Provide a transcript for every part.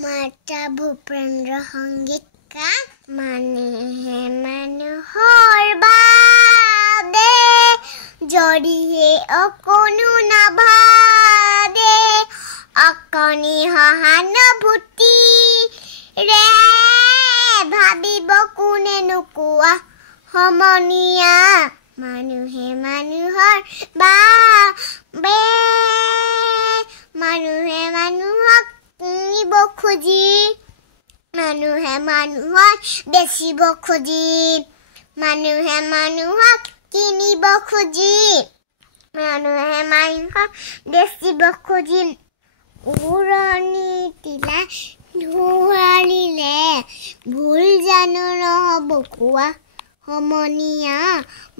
মাতা ভূপেন্দ্ৰ সংগীতকা মানুহে মানুহৰ বাবে যদিহে অকণো নাভাবে অকণি সহানুভূতি ৰে ভাবিব কোনেনো কোৱা সমনীয়া মানুহে মানুহৰ বাবে মানুহে মানুহক কিনিব খুজি মানুহে মানুহক বেচিব খুজি মানুহে মানুহক কিনিব খুজি মানুহে মানুহক বেচিব খুজি উৰণি তিলা ধুৱালিলে ভুল জানো নহ'ব কোৱা সমনীয়া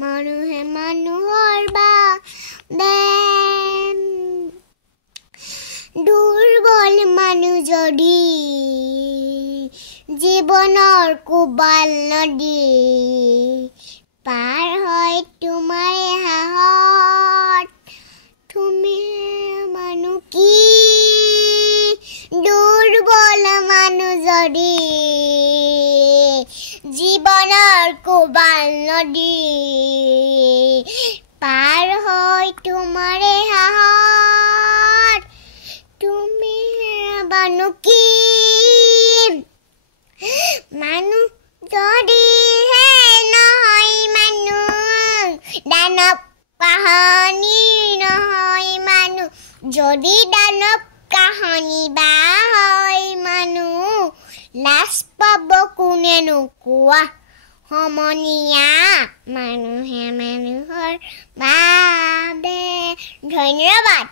মানুহে মানুহৰ বাবে দুৰ্বল মানুহ যদি জীৱনৰ কোবাল নদী পাৰ হয় তোমাৰ হাহত তুমি মানুহ কি দুৰ্বল মানুহ যদি জীৱনৰ কোবাল নদী পাৰ হয় তোমাৰ হাহত তুমি মানুহ কি মানুহ যদি হে নহয় মানুহ দানৱ কাহানি নহয় মানুহ যদি দানৱ কাহানি বা হয় মানুহ লাজ পাব কোনেনো কোৱা সমনীয়া মানুহে মানুহৰ বাবে ধন্যবাদ।